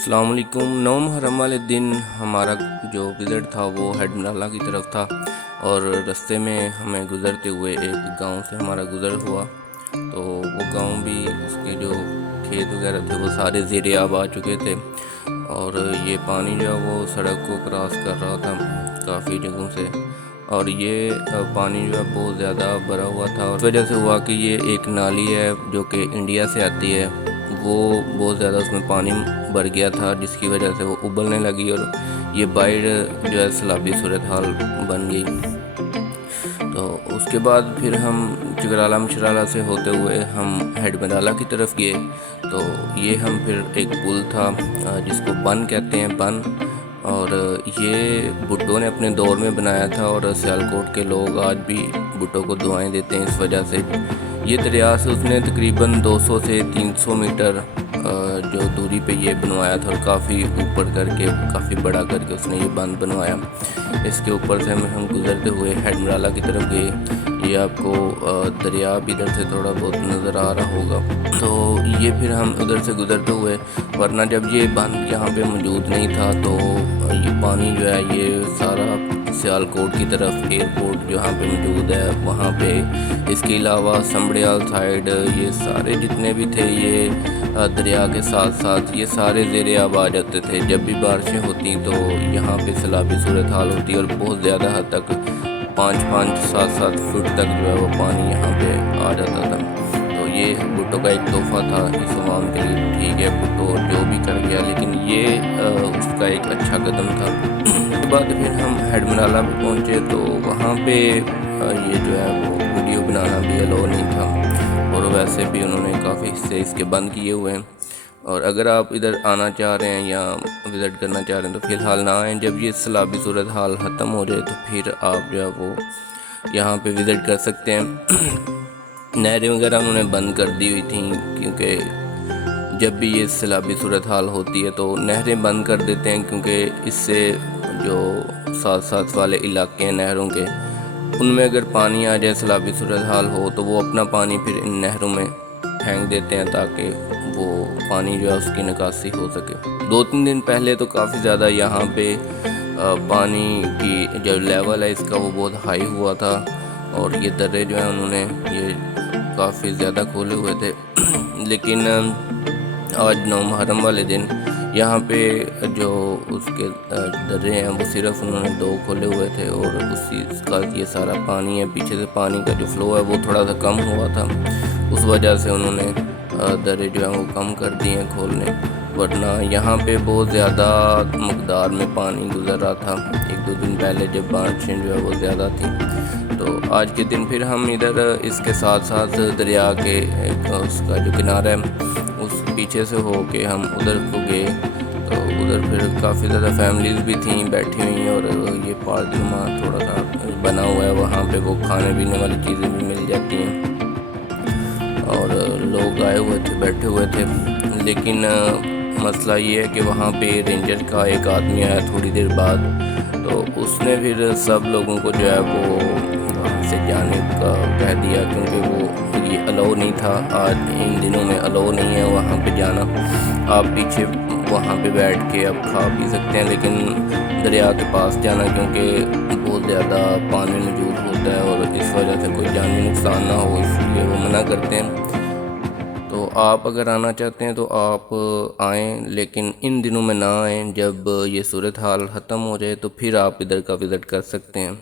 السلام علیکم۔ 9 محرم والے دن ہمارا جو وزٹ تھا وہ ہیڈ مرالہ کی طرف تھا، اور رستے میں ہمیں گزرتے ہوئے ایک گاؤں سے ہمارا گزر ہوا، تو وہ گاؤں بھی اس کے جو کھیت وغیرہ تھے وہ سارے زیر آب آ چکے تھے، اور یہ پانی جو ہے وہ سڑک کو کراس کر رہا تھا کافی جگہوں سے، اور یہ پانی جو ہے بہت زیادہ بھرا ہوا تھا، اور اس وجہ سے ہوا کہ یہ ایک نالی ہے جو کہ انڈیا سے آتی ہے، وہ بہت زیادہ اس میں پانی بھر گیا تھا، جس کی وجہ سے وہ ابلنے لگی اور یہ باڑھ جو ہے سیلابی صورتحال بن گئی۔ تو اس کے بعد پھر ہم چکرالہ مشرالہ سے ہوتے ہوئے ہم ہیڈ مرالہ کی طرف گئے، تو یہ ہم پھر ایک پل تھا جس کو بن کہتے ہیں، بن، اور یہ بھٹو نے اپنے دور میں بنایا تھا، اور سیالکوٹ کے لوگ آج بھی بھٹو کو دعائیں دیتے ہیں اس وجہ سے۔ یہ دریا سے اس نے تقریباً 200 سے 300 میٹر جو دوری پہ یہ بنوایا تھا، اور کافی اوپر کر کے، کافی بڑا کر کے اس نے یہ بند بنوایا۔ اس کے اوپر سے ہم گزرتے ہوئے ہیڈ مرالہ کی طرف گئے۔ یہ آپ کو دریا بھی ادھر سے تھوڑا بہت نظر آ رہا ہوگا، تو یہ پھر ہم ادھر سے گزرتے ہوئے، ورنہ جب یہ بند یہاں پہ موجود نہیں تھا تو یہ پانی جو ہے یہ سارا سیالکوٹ کی طرف ایئرپورٹ جہاں پہ موجود ہے وہاں پہ، اس کے علاوہ سمبڑیال سائیڈ، یہ سارے جتنے بھی تھے یہ دریا کے ساتھ ساتھ یہ سارے زیر آب آ جاتے تھے۔ جب بھی بارشیں ہوتی تو یہاں پہ سیلابی صورتحال ہوتی، اور بہت زیادہ حد تک 5-7 فٹ تک جو ہے وہ پانی یہاں پہ آ جاتا تھا۔ تو یہ بھٹو کا ایک تحفہ تھا اس عوام کے لیے۔ ٹھیک ہے، بھٹو جو بھی کر گیا، لیکن یہ اس کا ایک اچھا قدم تھا۔ اس کے بعد پھر ہم ہیڈ مرالہ پہ پہنچے، تو وہاں پہ یہ جو ہے وہ ویڈیو بنانا بھی الاؤ نہیں تھا، اور ویسے بھی انہوں نے کافی حصے اس کے بند کیے ہوئے ہیں، اور اگر آپ ادھر آنا چاہ رہے ہیں یا وزٹ کرنا چاہ رہے ہیں تو فی الحال نہ آئیں۔ جب یہ سیلابی صورتحال ختم ہو جائے تو پھر آپ جو ہے وہ یہاں پہ وزٹ کر سکتے ہیں۔ نہریں وغیرہ انہوں نے بند کر دی ہوئی تھیں، کیونکہ جب بھی یہ سیلابی صورتحال ہوتی ہے تو نہریں بند کر دیتے ہیں، کیونکہ اس سے جو ساتھ ساتھ والے علاقے ہیں نہروں کے، ان میں اگر پانی آ جائے، سیلابی صورتحال ہو، تو وہ اپنا پانی پھر ان نہروں میں پھینک دیتے ہیں تاکہ وہ پانی جو ہے اس کی نکاسی ہو سکے۔ 2-3 دن پہلے تو کافی زیادہ یہاں پہ پانی کی جو لیول ہے اس کا وہ بہت ہائی ہوا تھا، اور یہ درے جو ہیں انہوں نے یہ کافی زیادہ کھولے ہوئے تھے، لیکن آج 9 محرم والے دن یہاں پہ جو اس کے درے ہیں وہ صرف انہوں نے 2 کھولے ہوئے تھے، اور اسی کا یہ سارا پانی ہے، پیچھے سے پانی کا جو فلو ہے وہ تھوڑا سا کم ہوا تھا، اس وجہ سے انہوں نے درے جو ہیں وہ کم کر دیے ہیں کھولنے، ورنہ یہاں پہ بہت زیادہ مقدار میں پانی گزر رہا تھا 1-2 دن پہلے جب بارشیں جو ہے وہ زیادہ تھیں۔ تو آج کے دن پھر ہم ادھر اس کے ساتھ ساتھ دریا کے اس کا جو کنارہ ہے اس پیچھے سے ہو کے ہم ادھر کو گئے، تو ادھر پھر کافی زیادہ فیملیز بھی تھیں بیٹھی ہوئی، اور یہ پارک نما تھوڑا سا بنا ہوا ہے، وہاں پہ وہ کھانے پینے والی چیزیں بھی مل جاتی ہیں، اور لوگ آئے ہوئے تھے، بیٹھے ہوئے تھے، لیکن مسئلہ یہ ہے کہ وہاں پہ رینجر کا ایک آدمی آیا تھوڑی دیر بعد، تو اس نے پھر سب لوگوں کو جو ہے وہ وہاں سے جانے کا کہہ دیا، کیونکہ وہ یہ الاؤ نہیں تھا، آج ان دنوں میں الاؤ نہیں ہے وہاں پہ جانا۔ آپ پیچھے وہاں پہ بیٹھ کے آپ کھا پی سکتے ہیں، لیکن دریا کے پاس جانا کیونکہ بہت زیادہ پانی موجود ہوتا ہے، اور اس وجہ سے کوئی جانی نقصان نہ ہو، اس لیے وہ منع کرتے ہیں۔ تو آپ اگر آنا چاہتے ہیں تو آپ آئیں، لیکن ان دنوں میں نہ آئیں، جب یہ صورتحال ختم ہو جائے تو پھر آپ ادھر کا وزٹ کر سکتے ہیں۔